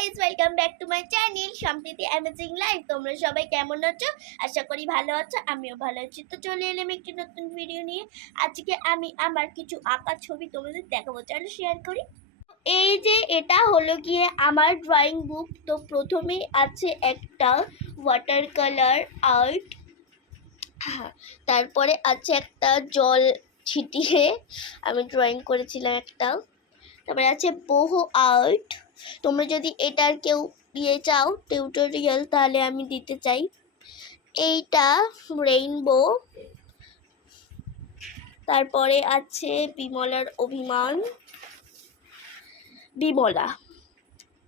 Guys welcome back to my channel Sampriti amazing life তোমরা সবাই কেমন আছো? আশা করি ভালো আছো, আমিও ভালো আছি। তো চলে এলাম একটি নতুন ভিডিও নিয়ে। আজকে আমি আমার কিছু আঁকা ছবি তোমাদের দেখাবো। চলো শেয়ার করি। এই যে এটা হলো গিয়ে আমার ড্রয়িং বুক তো প্রথমে আছে একটা ওয়াটার কালার আর্ট তারপরে আছে একটা জল ছিটিয়ে। আমি ড্রয়িং করেছিলাম একটা। তারপরে আছে বহু আর্ট তোমরা যদি এটার কেউ দিয়ে চাও টিউটোরিয়াল তাহলে আমি দিতে চাই। এইটা রেইনবো তারপরে আছে বিমলার অভিমান। বিমলা,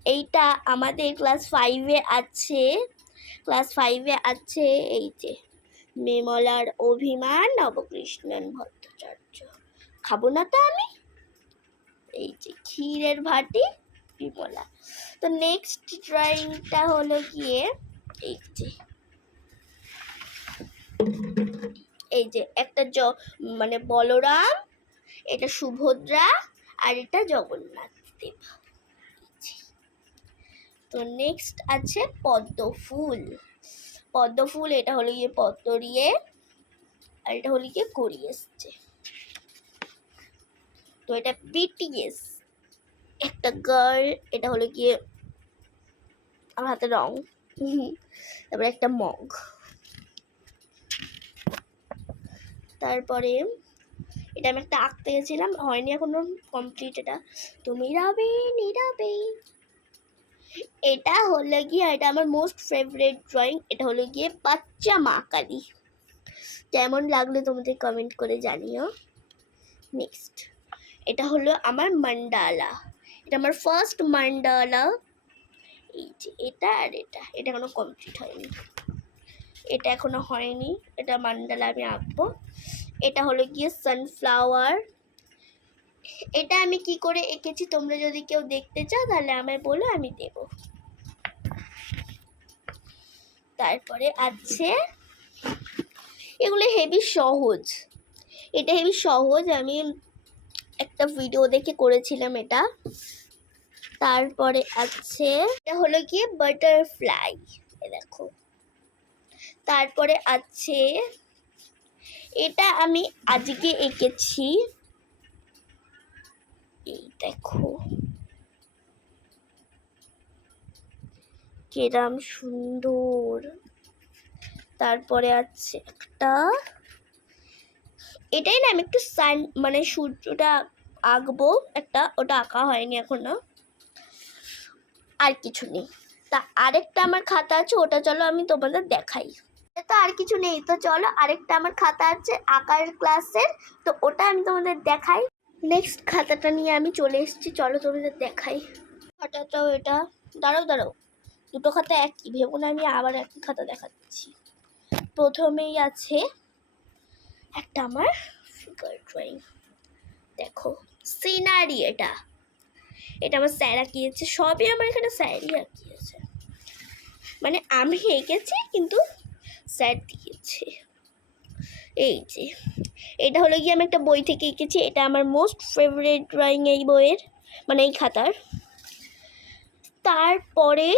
এইটা আমাদের ক্লাস ফাইভে আছে। ক্লাস ফাইভে আছে এই যে বিমলার অভিমান, নবকৃষ্ণন ভট্টাচার্য। খাব না তো আমি? এই যে ক্ষীরের ভাটি। বিমলা তো নেক্সট ড্রয়িংটা হলো গিয়ে এই যে এই যে একটা জ মানে বলরাম, এটা সুভদ্রা আর এটা জগন্নাথ দেব। তো নেক্সট আছে পদ্ম ফুল পদ্ম ফুল এটা হলো গিয়ে পদ্ম দিয়ে আর এটা হলো গিয়ে করি এসছে। তো এটা বিটিএস একটা গার্ল এটা হলো গিয়ে আমার হাতে রং। তারপরে একটা মগ। তারপরে এটা আমি একটা আঁকতে গেছিলাম, হয়নি এখনও কমপ্লিট এটা। তুমি রাবে নিরাবে এটা হলো গিয়ে, এটা আমার মোস্ট ফেভারিট ড্রয়িং এটা হলো গিয়ে বাচ্চা মা কালী। কেমন লাগল তোমাদের কমেন্ট করে জানিও। নেক্সট এটা হলো আমার মান্ডালা এটা আমার ফার্স্ট মান্ডালা এই যে এটা আর এটা এটা এখনও কমপ্লিট হয়নি। এটা এখনও হয়নি, এটা মান্ডালা আমি আঁকবো। এটা হলো গিয়ে সানফ্লাওয়ার এটা আমি কি করে এঁকেছি তোমরা যদি কেউ দেখতে চাও, তাহলে আমায় বলো, আমি দেব। তারপরে আছে, এগুলো হেভি সহজ। এটা হেভি সহজ, আমি একটা ভিডিও দেখে করেছিলাম এটা। তারপরে আছে, এটা হলো গিয়ে বাটারফ্লাই দেখো। তারপরে আছে, এটা আমি আজকে এঁকেছি, এই দেখো। কেরাম সুন্দর। তারপরে আছে একটা, এটাই না আমি একটু সান মানে সূর্যটা আঁকবো, একটা ওটা আঁকা হয়নি এখনও। আর কিছু নেই। তা আরেকটা আমার খাতা আছে, ওটা চলো আমি তোমাদের দেখাই। তো আর কিছু নেই, তো চলো আরেকটা আমার খাতা আছে আঁকার ক্লাসের, তো ওটা আমি তোমাদের দেখাই। নেক্সট খাতাটা নিয়ে আমি চলে এসেছি, চলো তোমাদের দেখাই। খাতাটাও এটা। দাঁড়াও দাঁড়াও। দুটো খাতা একই, ভেবো না আমি আবার একই খাতা দেখাচ্ছি। প্রথমেই আছে একটা আমার ফিগার ড্রয়িং দেখো সিনারি এটা। এটা আমার স্যার আঁকিয়েছে, সবই আমার এখানে স্যারই আঁকিয়েছে। মানে আমি এঁকেছি, কিন্তু স্যার দিয়েছে। এই যে, এটা হলো গিয়ে আমি একটা বই থেকে এঁকেছি, এটা আমার মোস্ট ফেভারিট ড্রয়িং এই বইয়ের মানে এই খাতার। তারপরে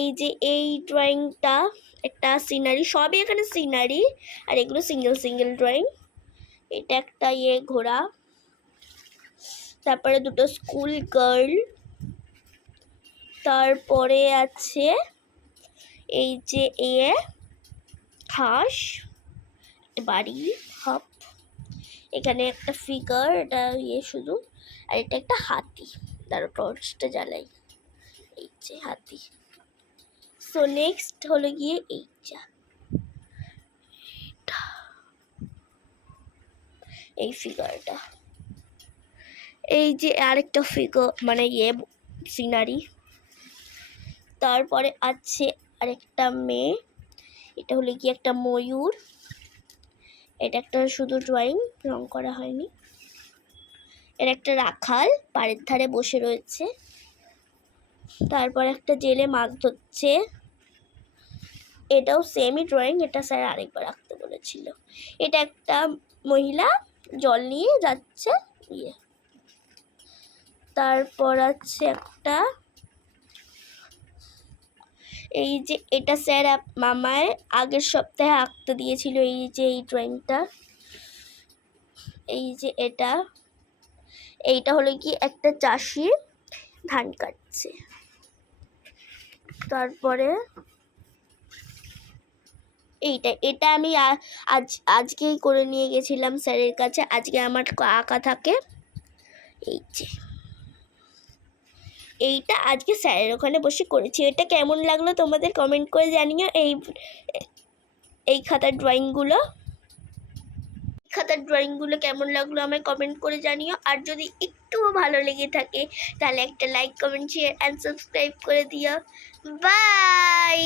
এই যে এই ড্রয়িংটা একটা সিনারি সবই এখানে সিনারি আর এগুলো সিঙ্গেল সিঙ্গেল ড্রয়িং এটা একটা ইয়ে ঘোড়া তারপরে দুটো স্কুল গার্ল তারপরে আছে এই যে এ হাঁস বাড়ি, হাপ, এখানে একটা ফিগার এটা ইয়ে শুধু, আর এটা একটা হাতি তার টর্চটা জ্বালাই এই যে হাতি সো নেক্সট হলো গিয়ে এই এটা। এই ফিগারটা এই যে আরেকটা ফিগার মানে ইয়ে সিনারি তারপরে আছে আরেকটা মেয়ে। এটা হলো কি একটা ময়ূর। এটা একটা শুধু ড্রয়িং রং করা হয়নি। এর একটা রাখাল পাড়ের ধারে বসে রয়েছে। তারপর একটা জেলে মাছ ধরছে। এটাও সেমই ড্রয়িং এটা স্যার আরেকবার আঁকতে বলেছিল। এটা একটা মহিলা, জল নিয়ে যাচ্ছে ইয়ে। তারপর আছে একটা এই যে এটা স্যার মামায় আগের সপ্তাহে আঁকতে দিয়েছিল এই যে এই ড্রয়িংটা। এই যে এটা। এইটা হলো কি একটা চাষি ধান কাটছে। তারপরে এইটা, এটা আমি আজ, আজকেই করে নিয়ে গেছিলাম স্যারের কাছে। আজকে আমার আঁকা থাকে। এই যে। এইটা আজকে স্যারের ওখানে বসে করেছি। এটা কেমন লাগল তোমাদের কমেন্ট করে জানিও। এই এই খাতার ড্রয়িংগুলো খাতার ড্রয়িংগুলো কেমন লাগল আমায় কমেন্ট করে জানিও। আর যদি একটুও ভালো লেগে থাকে, তাহলে একটা like comment share and subscribe করে দিও। বাই